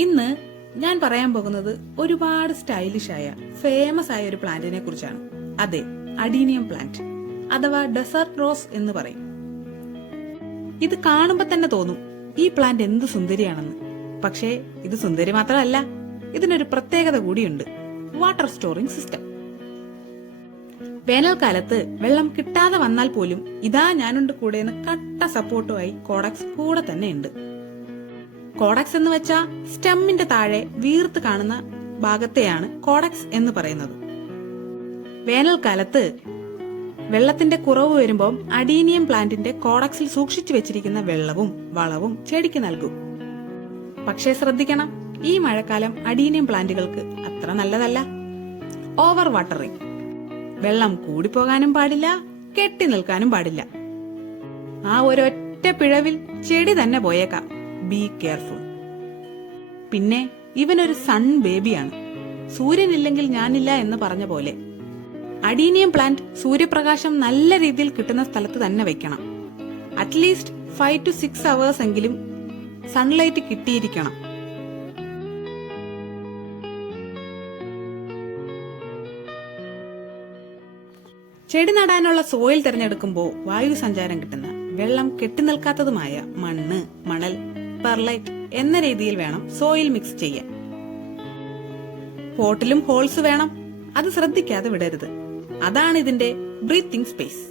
ഇന്ന് ഞാൻ പറയാൻ പോകുന്നത് ഒരുപാട് സ്റ്റൈലിഷായ ഫേമസ് ആയ ഒരു പ്ലാന്റിനെ കുറിച്ചാണ്. അതെ, അഡീനിയം പ്ലാന്റ് അഥവാ ഡെസേർട്ട് റോസ് എന്ന് പറയും. ഇത് കാണുമ്പോൾ തന്നെ തോന്നും ഈ പ്ലാന്റ് എന്ത് സുന്ദരിയാണെന്ന്. പക്ഷേ ഇത് സുന്ദരി മാത്രമല്ല, ഇതിനൊരു പ്രത്യേകത കൂടിയുണ്ട്: വാട്ടർ സ്റ്റോറിംഗ് സിസ്റ്റം. വേനൽക്കാലത്ത് വെള്ളം കിട്ടാതെ വന്നാൽ പോലും ഇതാ ഞാനുണ്ട് കൂടെയെന്ന് കട്ട സപ്പോർട്ടുമായി കോഡക്സ് കൂടെ തന്നെ ഉണ്ട്. കോഡക്സ് എന്ന് വെച്ചാൽ സ്റ്റെമ്മിന്റെ താഴെ വീർത്ത് കാണുന്ന ഭാഗത്തെയാണ് കോഡക്സ് എന്ന് പറയുന്നത്. വേനൽക്കാലത്ത് വെള്ളത്തിന്റെ കുറവ് വരുമ്പോൾ അഡീനിയം പ്ലാന്റിന്റെ കോഡക്സിൽ സൂക്ഷിച്ചു വെച്ചിരിക്കുന്ന വെള്ളവും വളവും ചെടിക്ക് നൽകും. പക്ഷേ ശ്രദ്ധിക്കണം, ഈ മഴക്കാലം അഡീനിയം പ്ലാന്റുകൾക്ക് അത്ര നല്ലതല്ല. Over watering. വെള്ളം കൂടിപ്പോകാനും പാടില്ല, കെട്ടി നിൽക്കാനും പാടില്ല. ആ ഒരൊറ്റ പിഴവിൽ ചെടി തന്നെ പോയേക്കാം. Be careful. പിന്നെ ഇവനൊരു സൺ ബേബിയാണ്. സൂര്യനില്ലെങ്കിൽ ഞാനില്ല എന്ന് പറഞ്ഞ പോലെ അഡീനിയം പ്ലാന്റ് സൂര്യപ്രകാശം നല്ല രീതിയിൽ കിട്ടുന്ന സ്ഥലത്ത് തന്നെ വെക്കണം. അറ്റ്ലീസ്റ്റ് 5 to 6 hours എങ്കിലും സൺലൈറ്റ് കിട്ടിയിരിക്കണം. ചെടി നടാനുള്ള സോയിൽ തിരഞ്ഞെടുക്കുമ്പോൾ വായു സഞ്ചാരം കിട്ടുന്ന, വെള്ളം കെട്ടിനിൽക്കാത്തതുമായ മണ്ണ്, മണൽ, പെർലൈറ്റ് എന്ന രീതിയിൽ വേണം സോയിൽ മിക്സ് ചെയ്യാൻ. പോട്ടിലും ഹോൾസ് വേണം, അത് ശ്രദ്ധിക്കാതെ വിടരുത്. അതാണ് ഇതിന്റെ ബ്രീത്തിങ് സ്പേസ്.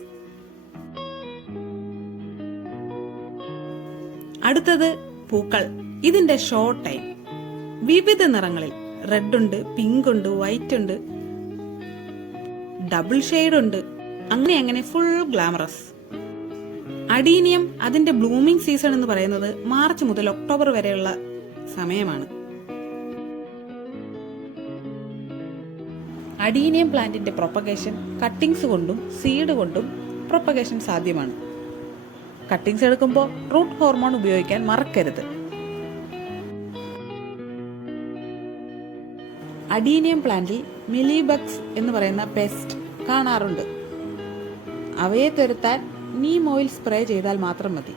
അടുത്തത് പൂക്കൾ. ഇതിന്റെ ഷോ ടൈം. വിവിധ നിറങ്ങളിൽ റെഡ് ഉണ്ട്, പിങ്ക് ഉണ്ട്, വൈറ്റ് ഉണ്ട്, ഡബിൾ ഷെയ്ഡ് ഉണ്ട്, അങ്ങനെ ഫുൾ ഗ്ലാമറസ്. അഡീനിയം അതിന്റെ ബ്ലൂമിംഗ് സീസൺ എന്ന് പറയുന്നത് മാർച്ച് മുതൽ ഒക്ടോബർ വരെയുള്ള സമയമാണ്. അഡീനിയം പ്ലാന്റിന്റെ പ്രൊപ്പഗേഷൻ കട്ടിങ്സ് കൊണ്ടും സീഡ് കൊണ്ടും പ്രൊപ്പഗേഷൻ സാധ്യമാണ്. കട്ടിങ്സ് എടുക്കുമ്പോൾ റൂട്ട് ഹോർമോൺ ഉപയോഗിക്കാൻ മറക്കരുത്. അഡീനിയം പ്ലാന്റിൽ മിലിബഗ്സ് എന്ന് പറയുന്ന പെസ്റ്റ് കാണാറുണ്ട്. അവയെ തുരത്താൻ നീം ഓയിൽ സ്പ്രേ ചെയ്താൽ മാത്രം മതി.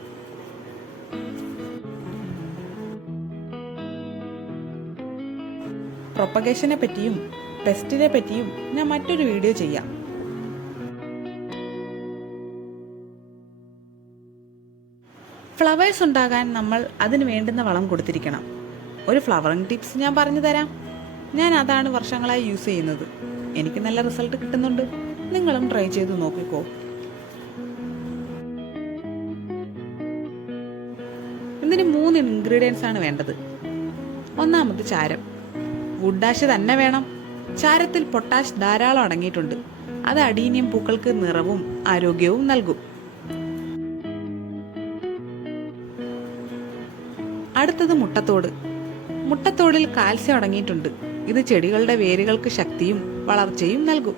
പ്രൊപ്പഗേഷനെ പറ്റിയും പെസ്റ്റിനെ പറ്റിയും ഞാൻ മറ്റൊരു വീഡിയോ ചെയ്യാം. ഫ്ലവേഴ്സ് ഉണ്ടാകാൻ നമ്മൾ അതിന് വേണ്ടുന്ന വളം കൊടുത്തിരിക്കണം. ഒരു ഫ്ലവറിംഗ് ടിപ്സ് ഞാൻ പറഞ്ഞു തരാം. ഞാൻ അതാണ് വർഷങ്ങളായി യൂസ് ചെയ്യുന്നത്. എനിക്ക് നല്ല റിസൾട്ട് കിട്ടുന്നുണ്ട്. നിങ്ങളും ട്രൈ ചെയ്ത് നോക്കിക്കോ. ഇതിന് 3 ഇൻഗ്രീഡിയൻസ് ആണ് വേണ്ടത്. ഒന്നാമത് ചാരം. വുഡ് ആഷ് തന്നെ വേണം. ചാരത്തിൽ പൊട്ടാഷ് ധാരാളം അടങ്ങിയിട്ടുണ്ട്. അത് അഡീനിയം പൂക്കൾക്ക് നിറവും ആരോഗ്യവും നൽകും. അടുത്തത് മുട്ടത്തോട്. മുട്ടത്തോടിൽ കാൽസ്യം അടങ്ങിയിട്ടുണ്ട്. ഇത് ചെടികളുടെ വേരുകൾക്ക് ശക്തിയും വളർച്ചയും നൽകും.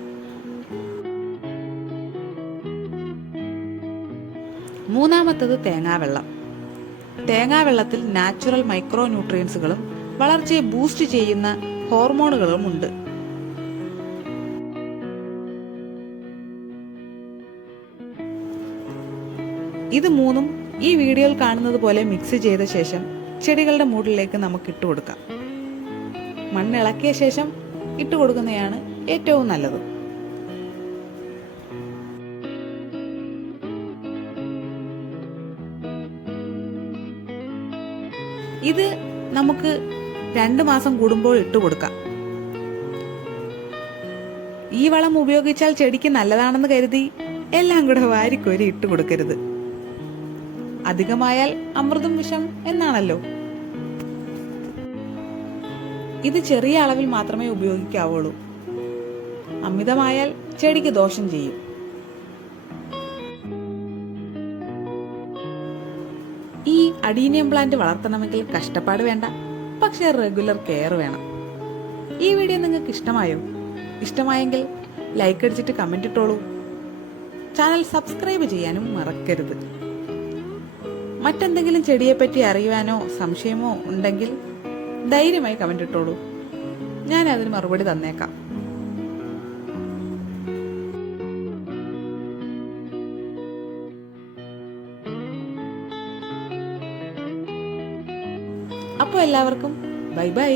മൂന്നാമത്തത് തേങ്ങാവെള്ളം. തേങ്ങാവെള്ളത്തിൽ നാച്ചുറൽ മൈക്രോ ന്യൂട്രിയൻസുകളും വളർച്ചയെ ബൂസ്റ്റ് ചെയ്യുന്ന ഹോർമോണുകളും ഉണ്ട്. ഇത് മൂന്നും ഈ വീഡിയോയിൽ കാണുന്നത് പോലെ മിക്സ് ചെയ്ത ശേഷം ചെടികളുടെ മൂടിലേക്ക് നമുക്ക് ഇട്ടുകൊടുക്കാം. മണ്ണിളക്കിയ ശേഷം ഇട്ടുകൊടുക്കുന്നതാണ് ഏറ്റവും നല്ലത്. ഇത് നമുക്ക് 2 മാസം കൂടുമ്പോൾ ഇട്ടുകൊടുക്കാം. ഈ വളം ഉപയോഗിച്ചാൽ ചെടിക്ക് നല്ലതാണെന്ന് കരുതി എല്ലാം കൂടെ വാരിക്കോരി ഇട്ടുകൊടുക്കരുത്. അധികമായാൽ അമൃതും വിഷം എന്നാണല്ലോ. ഇത് ചെറിയ അളവിൽ മാത്രമേ ഉപയോഗിക്കാവുള്ളൂ. അമിതമായാൽ ചെടിക്ക് ദോഷം ചെയ്യും. ഈ അഡീനിയം പ്ലാന്റ് വളർത്തണമെങ്കിൽ കഷ്ടപ്പാട് വേണ്ട, പക്ഷേ റെഗുലർ കെയർ വേണം. ഈ വീഡിയോ നിങ്ങൾക്ക് ഇഷ്ടമായോ? ഇഷ്ടമായെങ്കിൽ ലൈക്ക് അടിച്ചിട്ട് കമന്റ് ഇട്ടോളൂ. ചാനൽ സബ്സ്ക്രൈബ് ചെയ്യാനും മറക്കരുത്. മറ്റെന്തെങ്കിലും ചെടിയെപ്പറ്റി അറിയുവാനോ സംശയമോ ഉണ്ടെങ്കിൽ ധൈര്യമായി കമന്റ് ഇട്ടോളൂ. ഞാൻ അതിന് മറുപടി തന്നേക്കാം. അപ്പോൾ എല്ലാവർക്കും ബൈ ബൈ.